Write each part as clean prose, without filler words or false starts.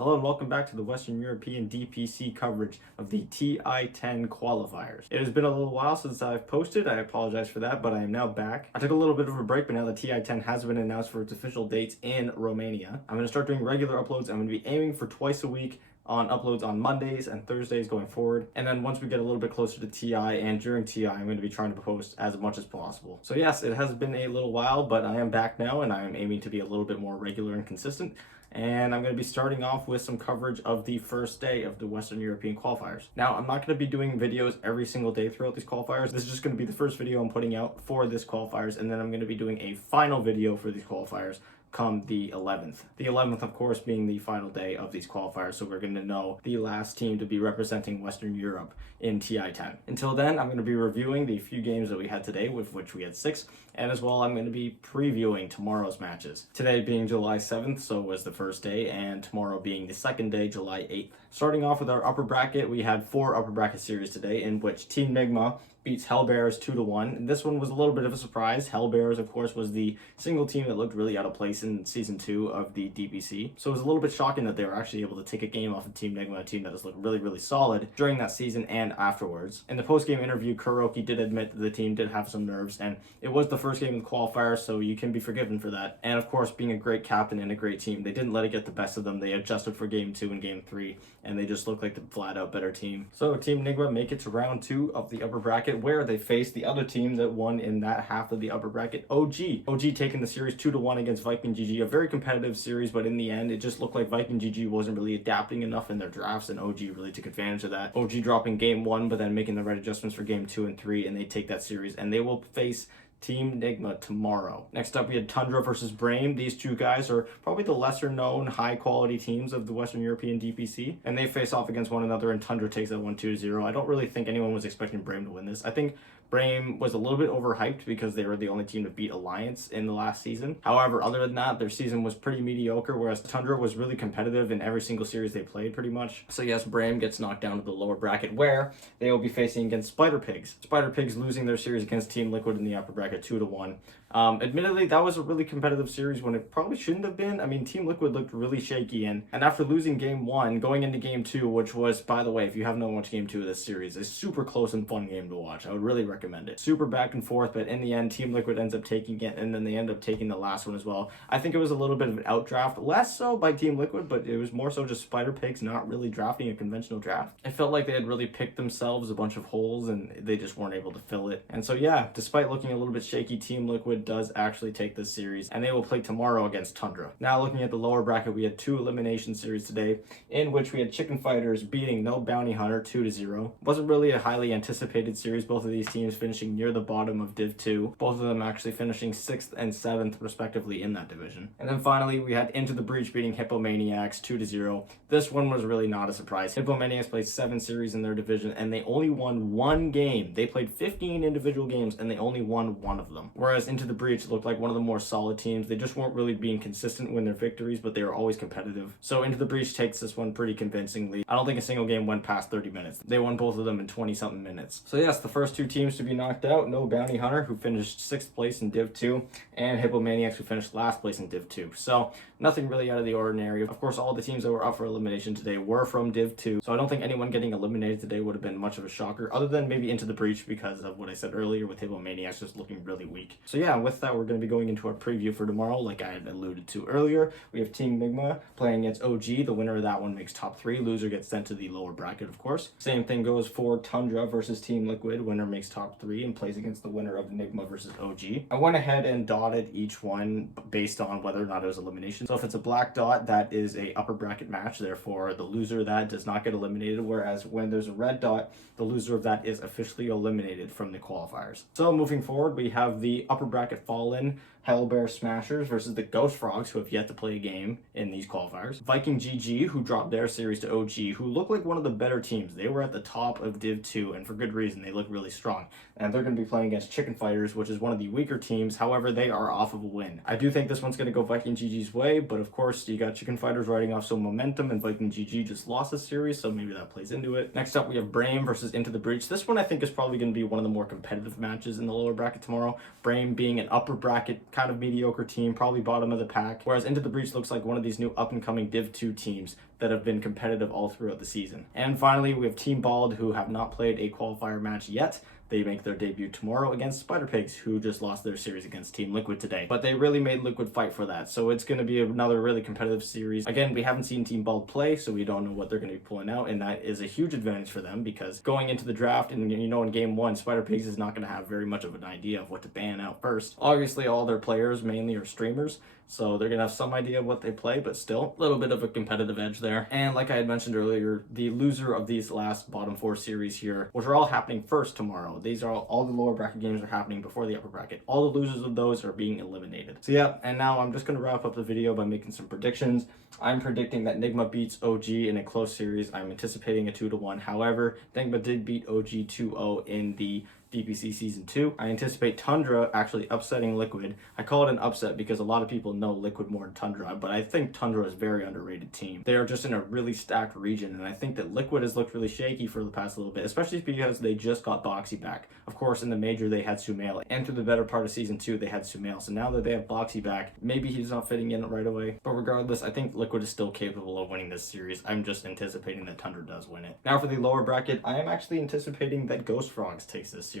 Hello and welcome back to the Western European DPC coverage of the TI10 qualifiers. It has been a little while since I've posted. I apologize for that, but I am now back. I took a little bit of a break, but now the TI10 has been announced for its official dates in Romania. I'm going to start doing regular uploads. I'm going to be aiming for twice a week on uploads on Mondays and Thursdays going forward. And then once we get a little bit closer to TI and during TI, I'm going to be trying to post as much as possible. So yes, it has been a little while, but I am back now and I am aiming to be a little bit more regular and consistent. And I'm going to be starting off with some coverage of the first day of the Western European qualifiers. Now, I'm not going to be doing videos every single day throughout these qualifiers. This is just going to be the first video I'm putting out for this qualifiers, and then I'm going to be doing a final video for these qualifiers come the 11th. The 11th, of course, being the final day of these qualifiers, so we're going to know the last team to be representing Western Europe in TI10. Until then, I'm going to be reviewing the few games that we had today, with which we had 6, and as well I'm going to be previewing tomorrow's matches. Today being July 7th, so was the first day, and tomorrow being the second day, July 8th. Starting off with our upper bracket, we had 4 upper bracket series today, in which Team Nigma beats Hellbears 2-1. And this one was a little bit of a surprise. Hellbears, of course, was the single team that looked really out of place in Season 2 of the DPC. So it was a little bit shocking that they were actually able to take a game off of Team Nigma, a team that has looked really, really solid during that season and afterwards. In the post-game interview, Kuroki did admit that the team did have some nerves, and it was the first game of the qualifier, so you can be forgiven for that. And of course, being a great captain and a great team, they didn't let it get the best of them. They adjusted for Game 2 and Game 3, and they just looked like the flat-out better team. So Team Nigma make it to round 2 of the upper bracket, where they face the other team that won in that half of the upper bracket, OG. OG taking the series 2-1 against Viking GG, a very competitive series, but in the end, it just looked like Viking GG wasn't really adapting enough in their drafts, and OG really took advantage of that. OG dropping Game 1, but then making the right adjustments for Game 2 and 3, and they take that series, and they will face Team Nigma tomorrow. Next up, we had Tundra versus Bream. These two guys are probably the lesser known high quality teams of the Western European DPC, and they face off against one another, and Tundra takes that one 2-0. I don't really think anyone was expecting Bream to win this. I think Bream was a little bit overhyped because they were the only team to beat Alliance in the last season. However, other than that, their season was pretty mediocre, whereas Tundra was really competitive in every single series they played pretty much. So yes, Bream gets knocked down to the lower bracket, where they will be facing against Spider Pigs. Spider Pigs losing their series against Team Liquid in the upper bracket 2-1. Admittedly, that was a really competitive series when it probably shouldn't have been. I mean, Team Liquid looked really shaky, and after losing Game 1, going into Game 2, which was, by the way, if you have not watched Game 2 of this series, a super close and fun game to watch. I would really recommend it. Super back and forth, but in the end, Team Liquid ends up taking it, and then they end up taking the last one as well. I think it was a little bit of an outdraft, less so by Team Liquid, but it was more so just Spider Pigs not really drafting a conventional draft. It felt like they had really picked themselves a bunch of holes, and they just weren't able to fill it. And so yeah, despite looking a little bit shaky, Team Liquid does actually take this series, and they will play tomorrow against Tundra. Now looking at the lower bracket, we had 2 elimination series today, in which we had Chicken Fighters beating No Bounty Hunter 2-0. Wasn't really a highly anticipated series, both of these teams finishing near the bottom of Div 2, both of them actually finishing 6th and 7th respectively in that division. And then finally, we had Into the Breach beating Hippomaniacs 2-0. This one was really not a surprise. Hippomaniacs played 7 series in their division, and they only won 1 game. They played 15 individual games, and they only won 1 of them. Whereas Into the Breach looked like one of the more solid teams. They just weren't really being consistent with their victories, but they were always competitive. So Into the Breach takes this one pretty convincingly. I don't think a single game went past 30 minutes. They won both of them in 20-something minutes. So yes, the first 2 teams to be knocked out, No Bounty Hunter, who finished 6th place in Div 2, and Hippomaniacs, who finished last place in Div 2. So nothing really out of the ordinary. Of course, all the teams that were up for elimination today were from Div 2, so I don't think anyone getting eliminated today would have been much of a shocker, other than maybe Into the Breach because of what I said earlier with Hippomaniacs just looking really weak. So yeah, with that, we're going to be going into our preview for tomorrow. Like I had alluded to earlier, we have Team Nigma playing against OG. The winner of that one makes top 3. Loser gets sent to the lower bracket, of course. Same thing goes for Tundra versus Team Liquid. Winner makes top 3 and plays against the winner of Nigma versus OG. I went ahead and dotted each one based on whether or not it was elimination. So if it's a black dot, that is a upper bracket match. Therefore, the loser of that does not get eliminated. Whereas when there's a red dot, the loser of that is officially eliminated from the qualifiers. So moving forward, we have the upper bracket fall-in Hellbear Smashers versus the Ghost Frogs, who have yet to play a game in these qualifiers. Viking GG, who dropped their series to OG, who look like one of the better teams. They were at the top of Div 2, and for good reason. They look really strong. And they're going to be playing against Chicken Fighters, which is one of the weaker teams. However, they are off of a win. I do think this one's going to go Viking GG's way, but of course, you got Chicken Fighters riding off some momentum, and Viking GG just lost the series, so maybe that plays into it. Next up, we have Bream versus Into the Breach. This one I think is probably going to be one of the more competitive matches in the lower bracket tomorrow. Bream being an upper bracket kind of mediocre team, probably bottom of the pack, whereas Into the Breach looks like one of these new up-and-coming Div 2 teams that have been competitive all throughout the season. And finally, we have Team Bald, who have not played a qualifier match yet. They make their debut tomorrow against Spider Pigs, who just lost their series against Team Liquid today. But they really made Liquid fight for that, so it's going to be another really competitive series. Again, we haven't seen Team Bald play, so we don't know what they're going to be pulling out, and that is a huge advantage for them, because going into the draft, and in game one, Spider Pigs is not going to have very much of an idea of what to ban out first. Obviously, all their players mainly are streamers, so they're going to have some idea of what they play, but still, a little bit of a competitive edge there. And like I had mentioned earlier, the loser of these last bottom 4 series here, which are all happening first tomorrow. These are all the lower bracket games are happening before the upper bracket. All the losers of those are being eliminated. So yeah, and now I'm just going to wrap up the video by making some predictions. I'm predicting that Nigma beats OG in a close series. I'm anticipating a 2-1. However, Nigma did beat OG 2-0 in the DPC Season 2. I anticipate Tundra actually upsetting Liquid. I call it an upset because a lot of people know Liquid more than Tundra, but I think Tundra is a very underrated team. They are just in a really stacked region, and I think that Liquid has looked really shaky for the past little bit, especially because they just got Boxy back. Of course, in the major, they had Sumail, and through the better part of Season 2, they had Sumail. So now that they have Boxy back, maybe he's not fitting in right away. But regardless, I think Liquid is still capable of winning this series. I'm just anticipating that Tundra does win it. Now for the lower bracket, I am actually anticipating that Ghost Frogs takes this series.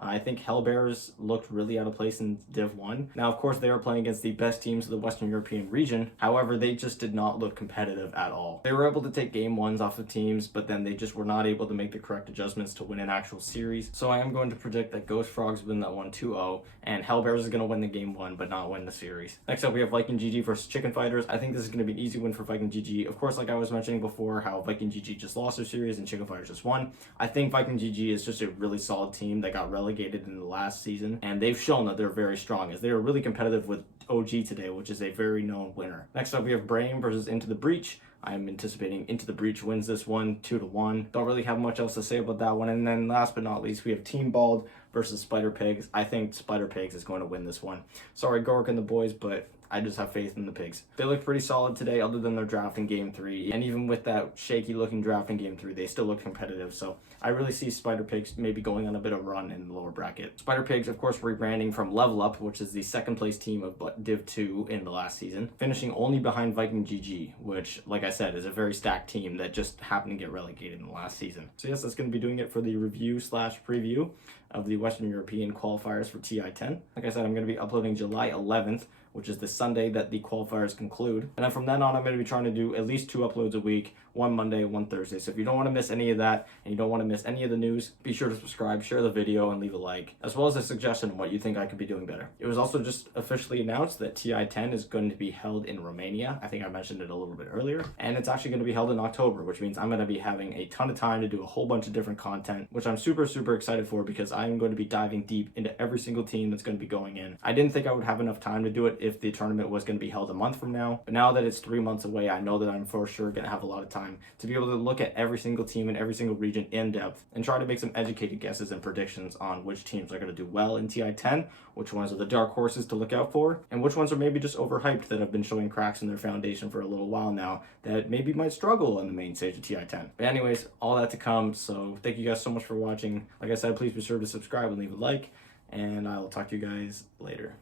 I think Hellbears looked really out of place in Div 1. Now, of course, they were playing against the best teams of the Western European region. However, they just did not look competitive at all. They were able to take game ones off of teams, but then they just were not able to make the correct adjustments to win an actual series. So I am going to predict that Ghost Frogs win that one 2-0, and Hellbears is going to win the game 1, but not win the series. Next up, we have Viking GG versus Chicken Fighters. I think this is going to be an easy win for Viking GG. Of course, like I was mentioning before, how Viking GG just lost their series and Chicken Fighters just won. I think Viking GG is just a really solid team that got relegated in the last season, and they've shown that they're very strong, as they are really competitive with OG today, which is a very known winner. Next up, we have Brain versus Into the Breach. I'm anticipating Into the Breach wins this one 2-1. Don't really have much else to say about that one. And then last but not least, we have Team Bald versus Spider Pigs. I think Spider Pigs is going to win this one. Sorry, Gork and the boys, but I just have faith in the Pigs. They look pretty solid today, other than their draft in Game 3. And even with that shaky-looking draft in Game 3, they still look competitive. So I really see Spider Pigs maybe going on a bit of a run in the lower bracket. Spider Pigs, of course, rebranding from Level Up, which is the second-place team of Div 2 in the last season, finishing only behind Viking GG, which, like I said, is a very stacked team that just happened to get relegated in the last season. So yes, that's going to be doing it for the review/preview of the Western European qualifiers for TI10. Like I said, I'm going to be uploading July 11th, which is the Sunday that the qualifiers conclude. And then from then on, I'm going to be trying to do at least 2 uploads a week, one Monday, one Thursday. So if you don't want to miss any of that, and you don't want to miss any of the news, be sure to subscribe, share the video, and leave a like, as well as a suggestion on what you think I could be doing better. It was also just officially announced that TI10 is going to be held in Romania. I think I mentioned it a little bit earlier. And it's actually going to be held in October, which means I'm going to be having a ton of time to do a whole bunch of different content, which I'm super, super excited for, because I'm going to be diving deep into every single team that's going to be going in. I didn't think I would have enough time to do it if the tournament was going to be held a month from now, but now that it's 3 months away, I know that I'm for sure going to have a lot of time to be able to look at every single team in every single region in depth and try to make some educated guesses and predictions on which teams are going to do well in TI10, which ones are the dark horses to look out for, and which ones are maybe just overhyped that have been showing cracks in their foundation for a little while now that maybe might struggle on the main stage of TI10. But anyways, all that to come, so thank you guys so much for watching. Like I said, please be sure to subscribe and leave a like, and I will talk to you guys later.